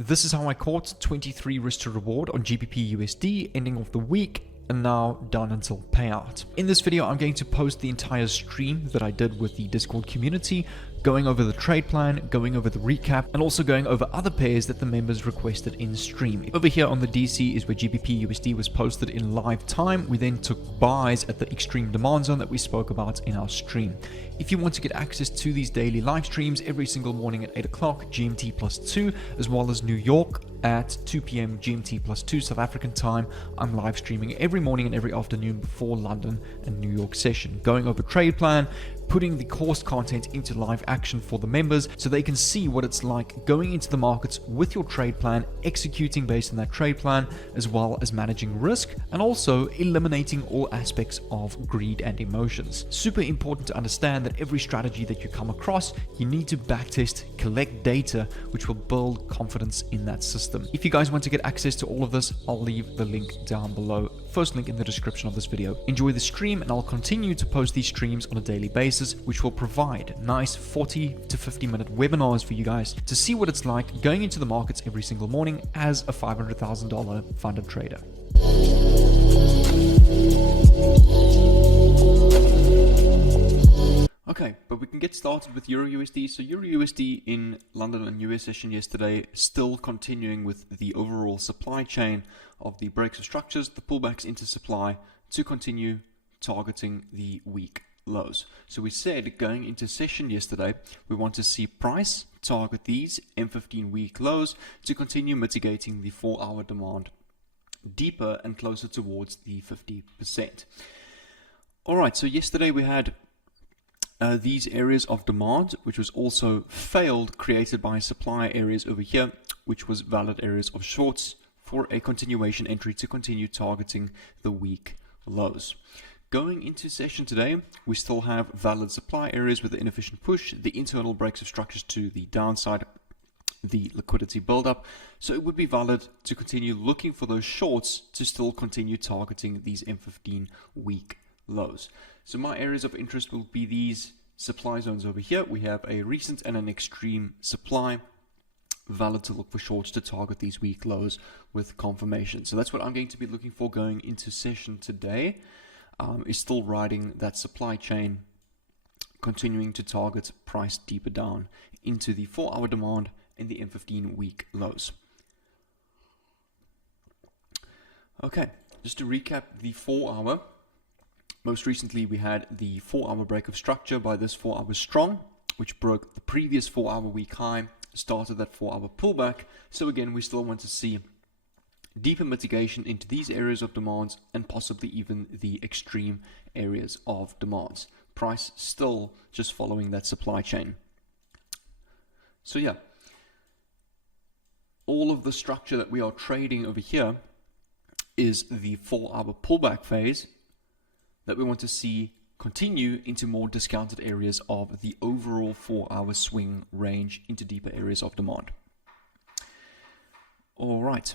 This is how I caught 23 risk to reward on GBPUSD, ending off the week and now done until payout. In this video, I'm going to post the entire stream that I did with the Discord community, going over the trade plan, going over the recap, and also going over other pairs that the members requested in stream. Over here on the DC is where GBPUSD was posted in live time. We then took buys at the extreme demand zone that we spoke about in our stream. If you want to get access to these daily live streams every single morning at 8 o'clock GMT +2, as well as New York at 2 p.m. GMT +2 South African time, I'm live streaming every morning and every afternoon before London and New York session, going over trade plan, putting the course content into live action for the members so they can see what it's like going into the markets with your trade plan, executing based on that trade plan, as well as managing risk and also eliminating all aspects of greed and emotions. Super important to understand that every strategy that you come across, you need to backtest, collect data, which will build confidence in that system. If you guys want to get access to all of this, I'll leave the link down below. First link in the description of this video. Enjoy the stream, and I'll continue to post these streams on a daily basis, which will provide nice 40 to 50 minute webinars for you guys to see what it's like going into the markets every single morning as a $500,000 funded trader. Okay, but we can get started with EURUSD. So EURUSD in London and US session yesterday, still continuing with the overall supply chain of the breaks of structures, the pullbacks into supply to continue targeting the week lows. So we said going into session yesterday, we want to see price target these M15 week lows to continue mitigating the 4-hour demand deeper and closer towards the 50%. All right, so yesterday we had these areas of demand, which was also failed, created by supply areas over here, which was valid areas of shorts for a continuation entry to continue targeting the week lows. Going into session today, we still have valid supply areas with the inefficient push, the internal breaks of structures to the downside, the liquidity buildup. So it would be valid to continue looking for those shorts to still continue targeting these M15 week lows. So my areas of interest will be these supply zones over here. We have a recent and an extreme supply, valid to look for shorts to target these week lows with confirmation. So that's what I'm going to be looking for going into session today, is still riding that supply chain, continuing to target price deeper down into the 4-hour demand and the M15 week lows. Okay, just to recap the 4-hour. Most recently, we had the 4-hour break of structure by this 4-hour strong, which broke the previous 4-hour week high, started that 4-hour pullback. So again, we still want to see deeper mitigation into these areas of demands and possibly even the extreme areas of demands. Price still just following that supply chain. So yeah, all of the structure that we are trading over here is the 4-hour pullback phase that we want to see continue into more discounted areas of the overall 4-hour swing range into deeper areas of demand. All right.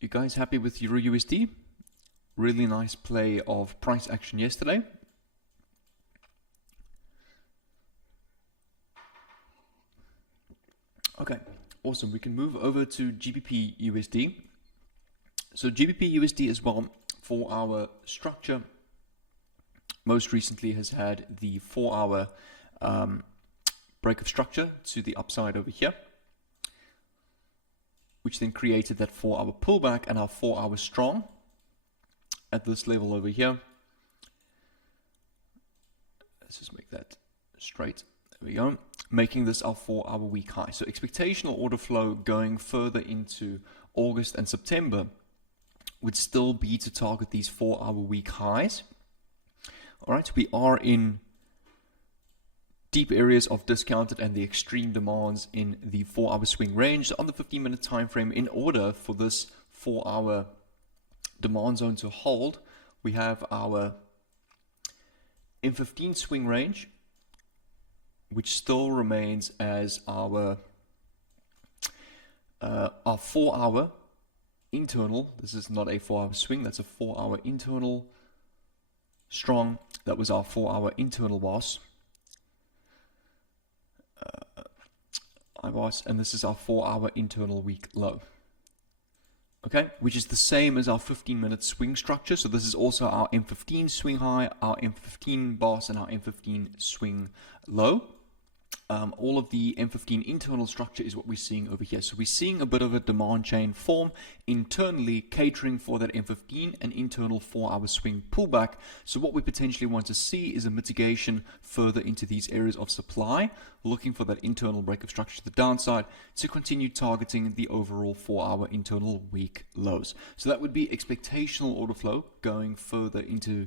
You guys happy with EURUSD? Really nice play of price action yesterday. Okay, awesome. We can move over to GBPUSD. So GBPUSD as well, 4-hour structure, most recently has had the 4-hour break of structure to the upside over here, which then created that 4-hour pullback and our 4-hour strong at this level over here. Let's just make that straight. There we go. Making this our 4-hour week high. So expectational order flow going further into August and September would still be to target these 4-hour week highs. All right, we are in deep areas of discounted and the extreme demands in the 4-hour swing range. So on the 15-minute time frame, in order for this 4-hour demand zone to hold, we have our M15 swing range, which still remains as our 4-hour internal. This is not a 4-hour swing, that's a 4-hour internal strong. That was our 4-hour internal boss. IBOS, and this is our 4-hour internal week low. Okay, which is the same as our 15-minute swing structure. So this is also our M15 swing high, our M15 boss, and our M15 swing low. All of the M15 internal structure is what we're seeing over here. So we're seeing a bit of a demand chain form internally, catering for that M15 and internal 4-hour swing pullback. So what we potentially want to see is a mitigation further into these areas of supply, looking for that internal break of structure to the downside to continue targeting the overall 4-hour internal week lows. So that would be expectational order flow going further into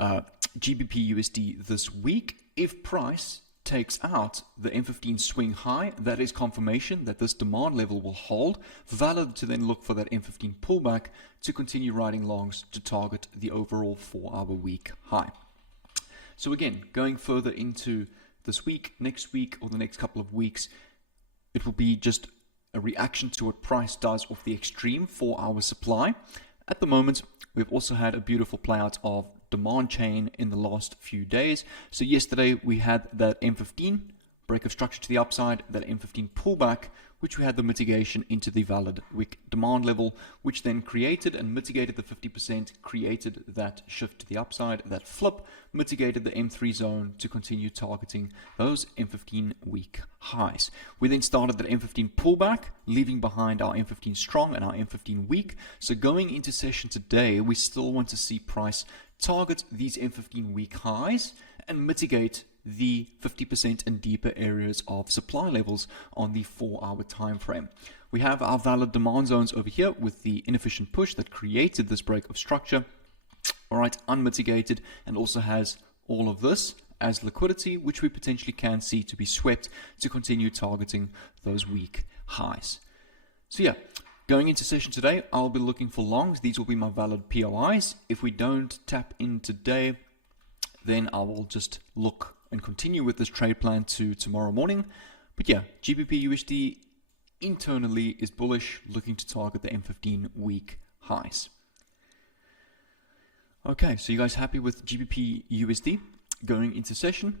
GBPUSD this week. If price takes out the M15 swing high, that is confirmation that this demand level will hold, valid to then look for that M15 pullback to continue riding longs to target the overall 4-hour week high. So again, going further into this week, next week, or the next couple of weeks, it will be just a reaction to what price does off the extreme 4-hour supply. At the moment, we've also had a beautiful play out of demand chain in the last few days. So yesterday we had that M15 break of structure to the upside, that M15 pullback, which we had the mitigation into the valid wick demand level, which then created and mitigated the 50%, created that shift to the upside, that flip, mitigated the M3 zone to continue targeting those M15 week highs. We then started that M15 pullback, leaving behind our M15 strong and our M15 weak. So going into session today, we still want to see price target these M15 week highs and mitigate the 50% and deeper areas of supply levels on the 4-hour time frame. We have our valid demand zones over here with the inefficient push that created this break of structure, all right, unmitigated, and also has all of this as liquidity, which we potentially can see to be swept to continue targeting those week highs. So yeah, going into session today, I'll be looking for longs. These will be my valid POIs. If we don't tap in today, then I will just look and continue with this trade plan to tomorrow morning. But yeah, GBPUSD internally is bullish, looking to target the M15 week highs. Okay, so you guys happy with GBPUSD going into session?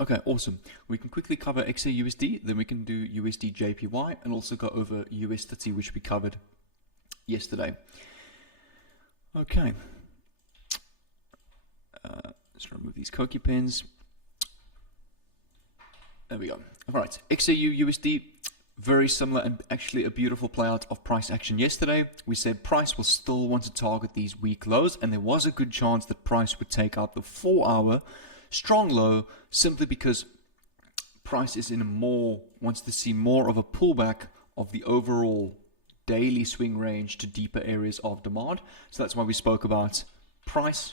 Okay, awesome. We can quickly cover XAUSD, then we can do USD JPY, and also go over USD, which we covered yesterday. Okay. Let's remove these Koki pins. There we go. All right, XAUUSD, very similar and actually a beautiful play out of price action yesterday. We said price will still want to target these weak lows, and there was a good chance that price would take out the 4-hour strong low, simply because price is in a wants to see more of a pullback of the overall daily swing range to deeper areas of demand. So that's why we spoke about price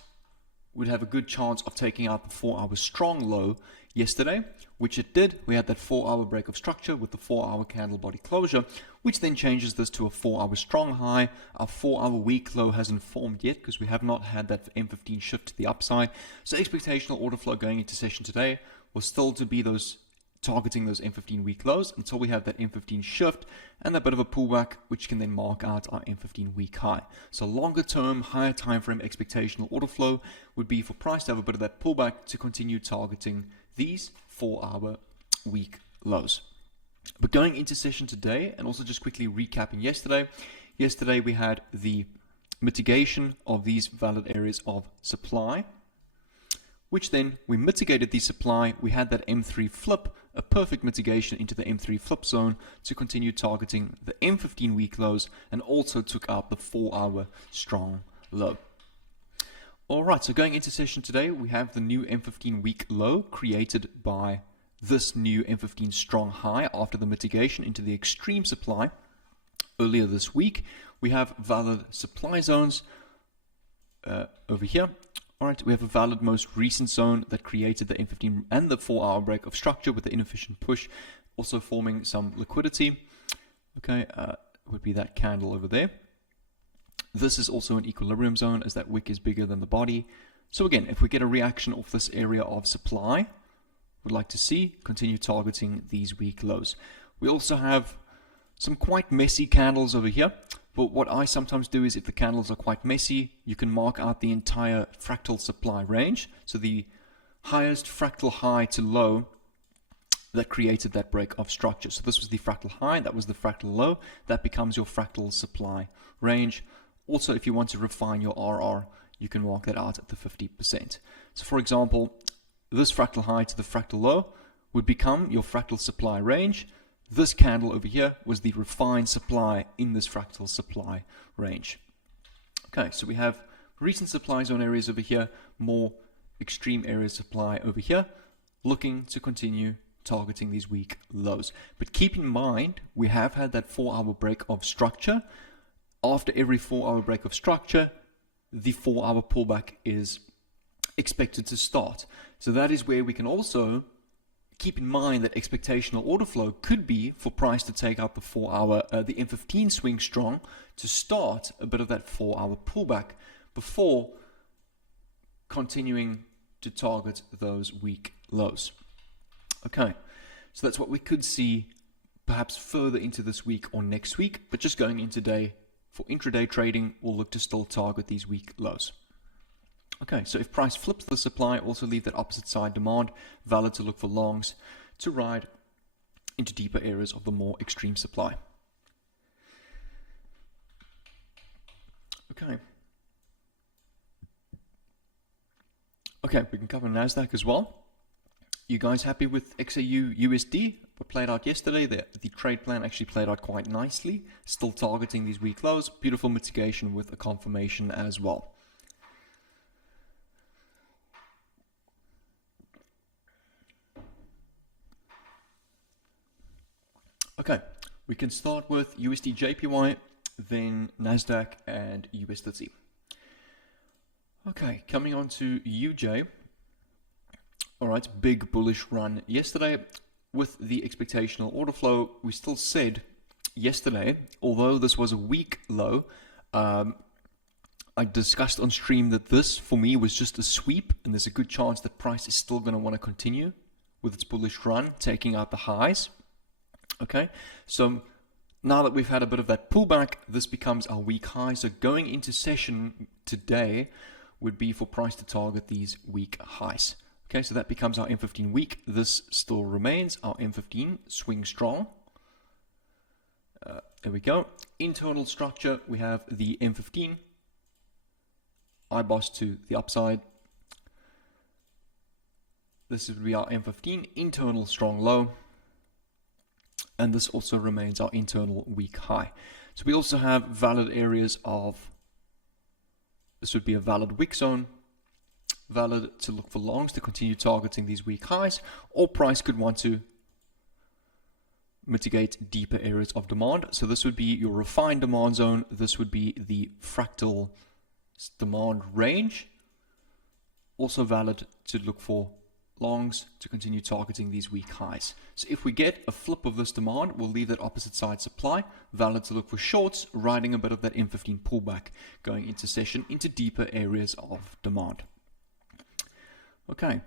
would have a good chance of taking out the 4-hour strong low yesterday, which it did. We had that 4-hour break of structure with the 4-hour candle body closure, which then changes this to a 4-hour strong high. Our 4-hour weak low hasn't formed yet because we have not had that M15 shift to the upside. So expectational order flow going into session today was still to be targeting those M15 week lows until we have that M15 shift and that bit of a pullback, which can then mark out our M15 week high. So longer term, higher time frame expectational order flow would be for price to have a bit of that pullback to continue targeting these 4-hour week lows. But going into session today, and also just quickly recapping yesterday we had the mitigation of these valid areas of supply, which then we mitigated the supply. We had that M3 flip, a perfect mitigation into the M3 flip zone to continue targeting the M15 week lows, and also took out the 4-hour strong low. Alright, so going into session today, we have the new M15 week low created by this new M15 strong high after the mitigation into the extreme supply earlier this week. We have valid supply zones over here. Alright, we have a valid most recent zone that created the M15 and the 4-hour break of structure with the inefficient push, also forming some liquidity. Okay, would be that candle over there. This is also an equilibrium zone as that wick is bigger than the body. So again, if we get a reaction off this area of supply, would like to see continue targeting these weak lows. We also have some quite messy candles over here. But what I sometimes do is, if the candles are quite messy, you can mark out the entire fractal supply range. So the highest fractal high to low that created that break of structure. So this was the fractal high, that was the fractal low, that becomes your fractal supply range. Also, if you want to refine your RR, you can mark that out at the 50%. So for example, this fractal high to the fractal low would become your fractal supply range. This candle over here was the refined supply in this fractal supply range. Okay, so we have recent supply zone areas over here, more extreme areas supply over here, looking to continue targeting these weak lows. But keep in mind, we have had that 4-hour break of structure. After every 4-hour break of structure, the 4-hour pullback is expected to start. So that is where we can also keep in mind that expectational order flow could be for price to take out the 4-hour, the M15 swing strong to start a bit of that 4-hour pullback before continuing to target those weak lows. Okay, so that's what we could see perhaps further into this week or next week, but just going into day for intraday trading, we'll look to still target these weak lows. Okay, so if price flips the supply, also leave that opposite side demand valid to look for longs to ride into deeper areas of the more extreme supply. Okay, we can cover NASDAQ as well. You guys happy with XAU USD? What played out yesterday? The trade plan actually played out quite nicely. Still targeting these weak lows. Beautiful mitigation with a confirmation as well. Okay, we can start with USD JPY, then NASDAQ and USD. Okay, coming on to UJ. Alright, big bullish run yesterday with the expectational order flow. We still said yesterday, although this was a weak low, I discussed on stream that this for me was just a sweep, and there's a good chance that price is still going to want to continue with its bullish run, taking out the highs. Okay, so now that we've had a bit of that pullback, this becomes our weak high. So going into session today would be for price to target these weak highs. Okay, so that becomes our M15 weak. This still remains our M15 swing strong. There we go. Internal structure, we have the M15 IBOS to the upside. This would be our M15 internal strong low. And this also remains our internal weak high. So we also have valid areas of, this would be a valid wick zone, valid to look for longs to continue targeting these weak highs, or price could want to mitigate deeper areas of demand. So this would be your refined demand zone. This would be the fractal demand range. Also valid to look for longs to continue targeting these weak highs. So if we get a flip of this demand, we'll leave that opposite side supply, valid to look for shorts, riding a bit of that M15 pullback going into session into deeper areas of demand. Okay.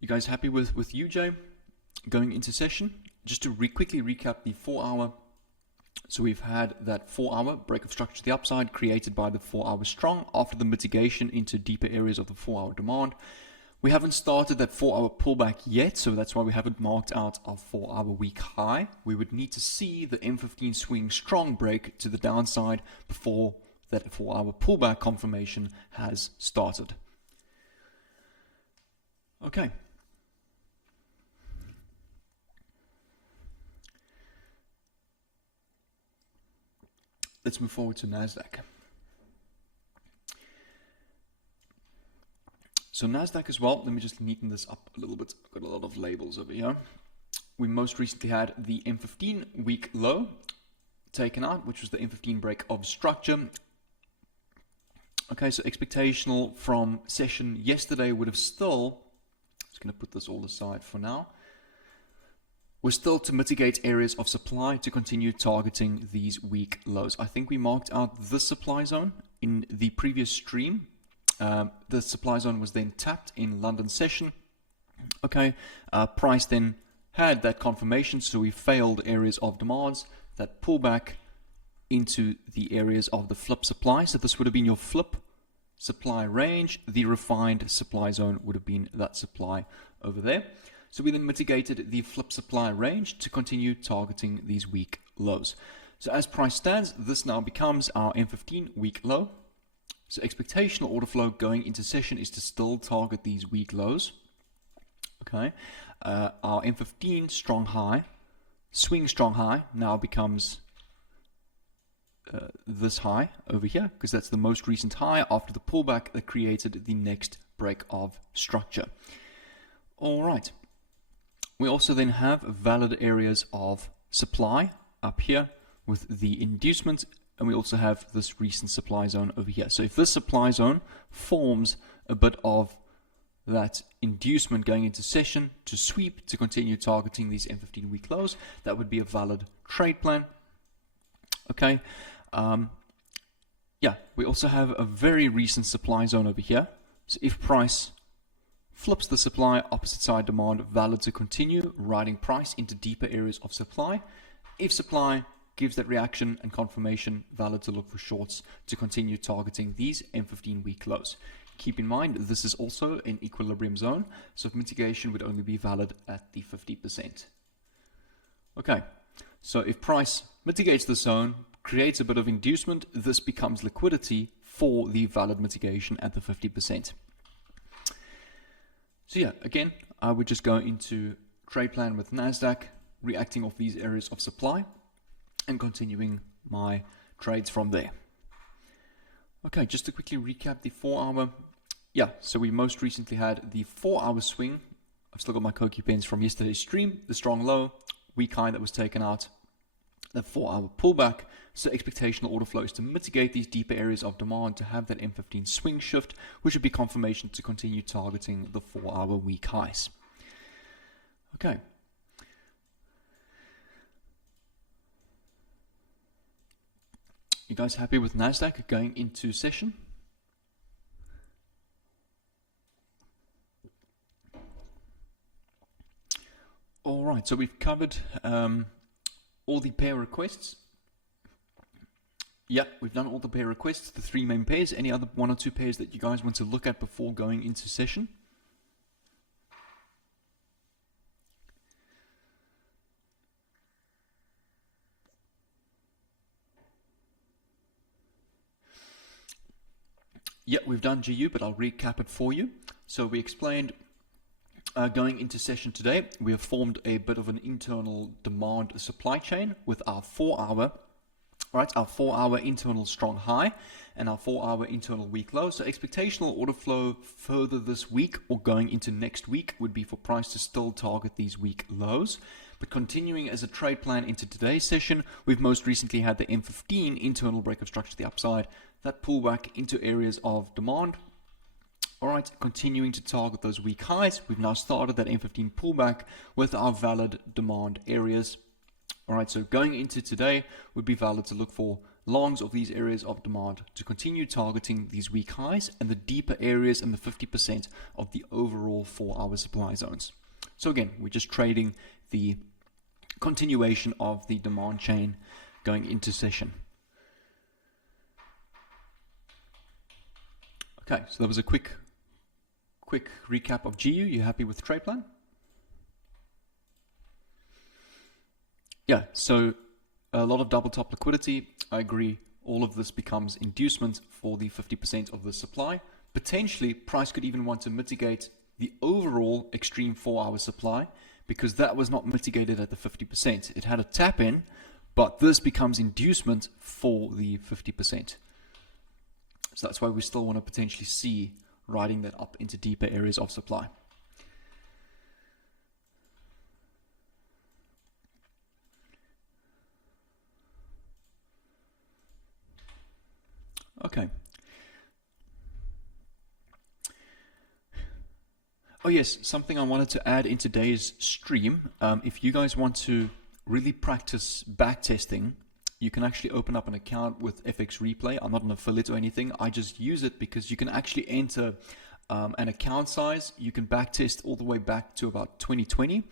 You guys happy with UJ going into session? Just to quickly recap the 4-hour. So we've had that 4-hour break of structure to the upside created by the 4-hour strong after the mitigation into deeper areas of the 4-hour demand. We haven't started that 4-hour pullback yet, so that's why we haven't marked out our 4-hour weak high. We would need to see the M15 swing strong break to the downside before that 4-hour pullback confirmation has started. Okay. Let's move forward to NASDAQ. So NASDAQ as well, let me just neaten this up a little bit. I've got a lot of labels over here. We most recently had the M15 week low taken out, which was the M15 break of structure. Okay, so expectational from session yesterday would have still, just going to put this all aside for now, was still to mitigate areas of supply to continue targeting these weak lows. I think we marked out this supply zone in the previous stream. The supply zone was then tapped in London session. Okay, price then had that confirmation, so we failed areas of demands that pullback into the areas of the flip supply. So this would have been your flip supply range. The refined supply zone would have been that supply over there. So we then mitigated the flip supply range to continue targeting these weak lows. So as price stands, this now becomes our M15 weak low. So expectational order flow going into session is to still target these weak lows. Okay, our M15 strong high, swing strong high now becomes this high over here, because that's the most recent high after the pullback that created the next break of structure. All right. We also then have valid areas of supply up here with the inducement, and we also have this recent supply zone over here. So if this supply zone forms a bit of that inducement going into session to sweep to continue targeting these M15 week lows, that would be a valid trade plan. Okay. Yeah, we also have a very recent supply zone over here. So if price flips the supply, opposite side demand, valid to continue riding price into deeper areas of supply. If supply gives that reaction and confirmation, valid to look for shorts to continue targeting these M15 week lows. Keep in mind, this is also an equilibrium zone, so mitigation would only be valid at the 50%. Okay, so if price mitigates the zone, creates a bit of inducement, this becomes liquidity for the valid mitigation at the 50%. So yeah, again, I would just go into trade plan with NASDAQ, reacting off these areas of supply and continuing my trades from there. Okay, just to quickly recap the 4 hour. Yeah, so we most recently had the 4 hour swing. I've still got my Koki pens from yesterday's stream, the strong low, weak high that was taken out, the 4 hour pullback. So expectational order flow is to mitigate these deeper areas of demand to have that M15 swing shift, which would be confirmation to continue targeting the 4 hour weak highs. Okay. You guys happy with NASDAQ going into session? All right, so we've covered all the pair requests. Yeah, we've done all the pair requests, the 3 main pairs. Any other 1 or 2 pairs that you guys want to look at before going into session? Yeah, we've done GU, but I'll recap it for you. So we explained going into session today, we have formed a bit of an internal demand supply chain with our 4 hour. Right, our 4 hour internal strong high and our 4 hour internal weak low. So expectational order flow further this week or going into next week would be for price to still target these weak lows. But continuing as a trade plan into today's session, we've most recently had the M15 internal break of structure to the upside, that pullback into areas of demand. All right, continuing to target those weak highs. We've now started that M15 pullback with our valid demand areas. All right, so going into today would be valid to look for longs of these areas of demand to continue targeting these weak highs and the deeper areas and the 50% of the overall 4 hour supply zones. So again, we're just trading the continuation of the demand chain going into session. Okay, so that was a quick recap of GU. You happy with the trade plan? Yeah, so a lot of double top liquidity. I agree. All of this becomes inducement for the 50% of the supply. Potentially, price could even want to mitigate the overall extreme 4 hour supply because that was not mitigated at the 50%. It had a tap in, but this becomes inducement for the 50%. So that's why we still want to potentially see riding that up into deeper areas of supply. Okay. Oh yes, something I wanted to add in today's stream. If you guys want to really practice backtesting, you can actually open up an account with FX Replay. I'm not an affiliate or anything. I just use it because you can actually enter an account size. You can backtest all the way back to about 2020,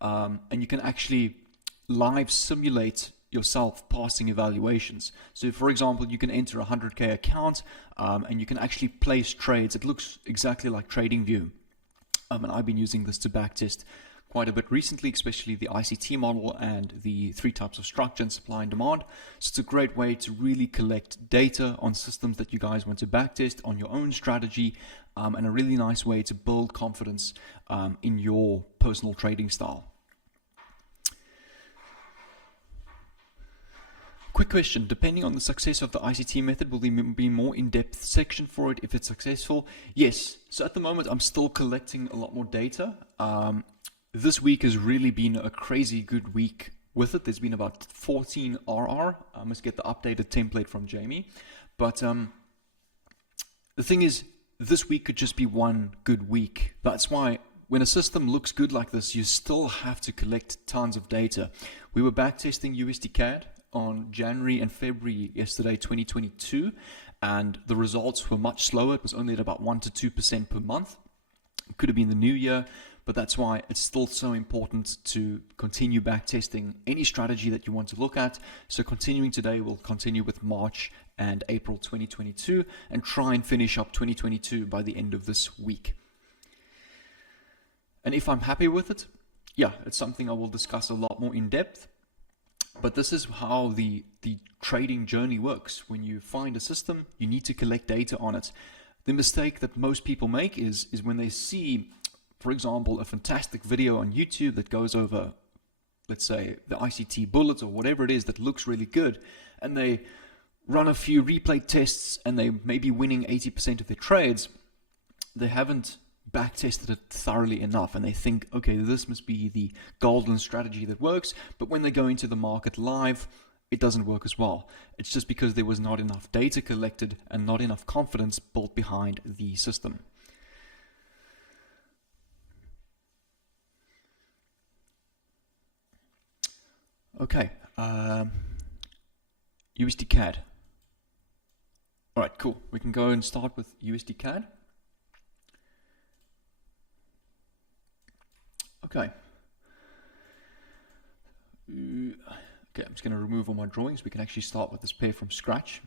and you can actually live simulate yourself passing evaluations. So for example, you can enter a 100K account and you can actually place trades. It looks exactly like TradingView. And I've been using this to backtest quite a bit recently, especially the ICT model and the 3 types of structure and supply and demand. So it's a great way to really collect data on systems that you guys want to backtest on your own strategy, and a really nice way to build confidence in your personal trading style. Quick question, depending on the success of the ICT method, will there be more in-depth section for it if it's successful? Yes, so at the moment I'm still collecting a lot more data. This week has really been a crazy good week with it. There's been about 14 RR. I must get the updated template from Jamie. But the thing is, this week could just be one good week. That's why when a system looks good like this, you still have to collect tons of data. We were backtesting USD CAD on January and February yesterday, 2022, and the results were much slower. It was only at about 1 to 2% per month. It could have been the new year, but that's why it's still so important to continue backtesting any strategy that you want to look at. So continuing today, we'll continue with March and April 2022 and try and finish up 2022 by the end of this week. And if I'm happy with it, yeah, it's something I will discuss a lot more in depth. But this is how the trading journey works. When you find a system, you need to collect data on it. The mistake that most people make is when they see, for example, a fantastic video on YouTube that goes over, let's say, the ICT bullets or whatever it is that looks really good, and they run a few replay tests and they may be winning 80% of their trades. They haven't backtested it thoroughly enough, and they think, okay, this must be the golden strategy that works, but when they go into the market live, it doesn't work as well. It's just because there was not enough data collected and not enough confidence built behind the system. Okay, USD CAD. All right, cool. We can go and start with USD CAD. Okay. Okay, I'm just going to remove all my drawings. We can actually start with this pair from scratch.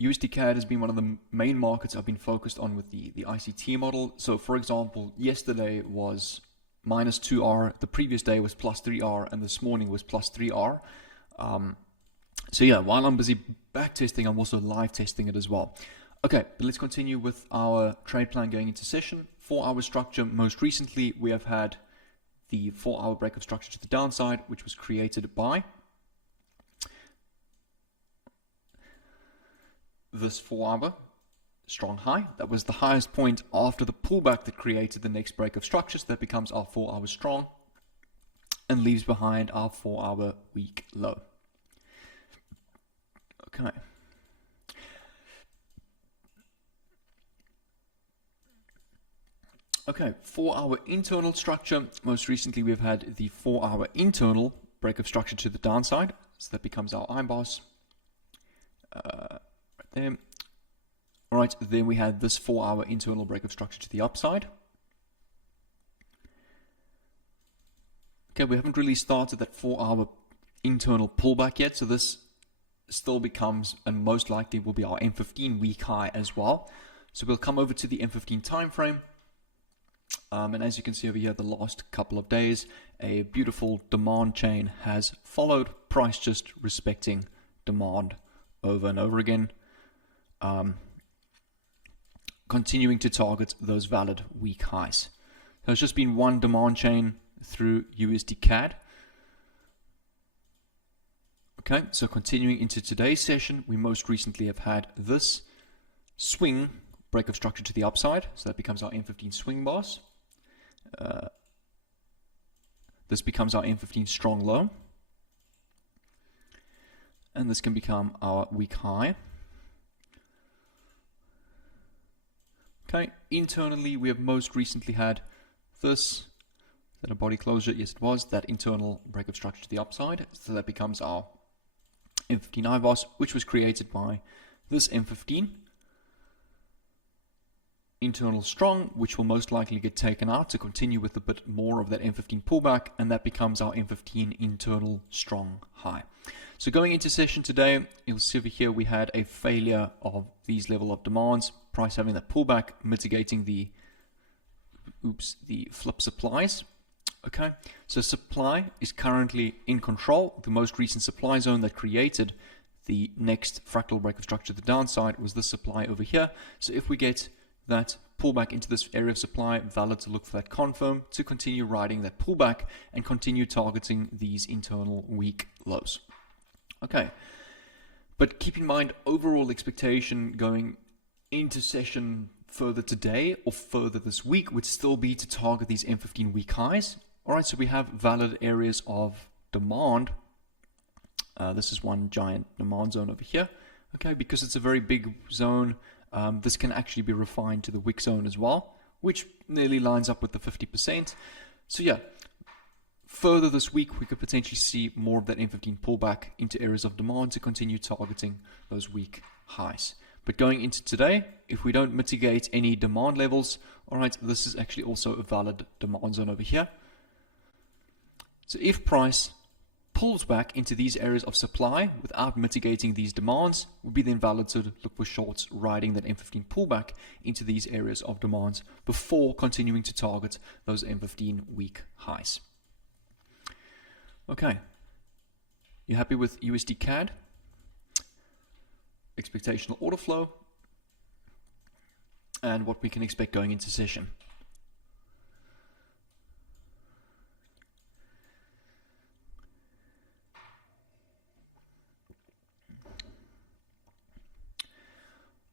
USD CAD has been one of the main markets I've been focused on with the ICT model. So for example, yesterday was minus 2R, the previous day was plus 3R, and this morning was plus 3R. So yeah, while I'm busy backtesting, I'm also live testing it as well. Okay, but let's continue with our trade plan going into session. 4-hour structure, most recently we have had the 4-hour break of structure to the downside, which was created by this 4-hour strong high. That was the highest point after the pullback that created the next break of structures. That becomes our 4-hour strong and leaves behind our 4-hour weak low. Okay. Okay, 4-hour internal structure. Most recently we've had the 4-hour internal break of structure to the downside. So that becomes our IBOS. Right there. Alright, then we had this 4-hour internal break of structure to the upside. Okay, we haven't really started that 4-hour internal pullback yet, so this still becomes, and most likely will be, our M15 week high as well. So we'll come over to the M15 time frame. And as you can see over here, the last couple of days, a beautiful demand chain has followed, price just respecting demand over and over again, continuing to target those valid weak highs. So it's just been one demand chain through USD CAD. Okay, so continuing into today's session, we most recently have had this swing break of structure to the upside, so that becomes our M15 swing bars. This becomes our M15 strong low, and this can become our weak high. Okay, internally we have most recently had this. Is that a body closure? Yes, it was. That internal break of structure to the upside, so that becomes our M15 IVOS, which was created by this M15. internal strong, which will most likely get taken out to continue with a bit more of that M15 pullback, and that becomes our M15 internal strong high. So going into session today, you'll see over here we had a failure of these level of demands, price having that pullback, mitigating the flip supplies. Okay, so supply is currently in control. The most recent supply zone that created the next fractal break of structure to the downside was this supply over here. So if we get that pullback into this area of supply, valid to look for that confirm to continue riding that pullback and continue targeting these internal weak lows. Okay, but keep in mind, overall expectation going into session further today or further this week would still be to target these M15 weak highs. All right, so we have valid areas of demand. This is one giant demand zone over here. Okay, because it's a very big zone, this can actually be refined to the wick zone as well, which nearly lines up with the 50%. So yeah, further this week, we could potentially see more of that M15 pullback into areas of demand to continue targeting those weak highs. But going into today, if we don't mitigate any demand levels, all right, this is actually also a valid demand zone over here. So if price pulls back into these areas of supply without mitigating these demands, would be then valid to look for shorts riding that M15 pullback into these areas of demands before continuing to target those M15 weak highs. Okay, you happy with USD CAD? Expectational order flow and what we can expect going into session.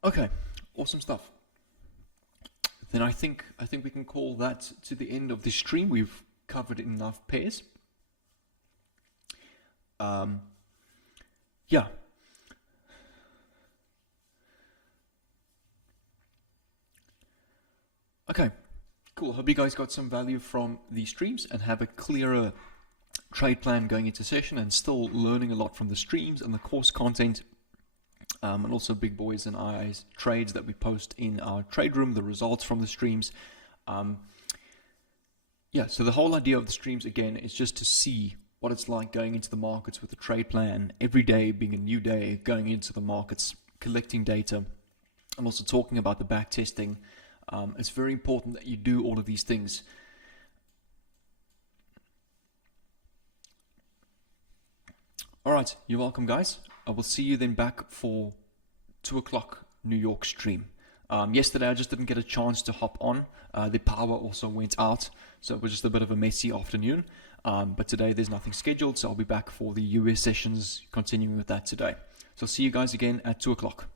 Okay, awesome stuff. Then I think we can call that to the end of this stream. We've covered enough pairs. Yeah. Okay, cool. Hope you guys got some value from these streams and have a clearer trade plan going into session, and still learning a lot from the streams and the course content. And also big boys and eyes trades that we post in our trade room, the results from the streams. Yeah, so the whole idea of the streams, again, is just to see what it's like going into the markets with a trade plan, every day being a new day, going into the markets, collecting data, and also talking about the back testing. It's very important that you do all of these things. All right, you're welcome, guys. I will see you then back for 2 o'clock New York stream. Yesterday I just didn't get a chance to hop on. The power also went out, so it was just a bit of a messy afternoon. But today there's nothing scheduled, so I'll be back for the US sessions, continuing with that today. So I'll see you guys again at 2 o'clock.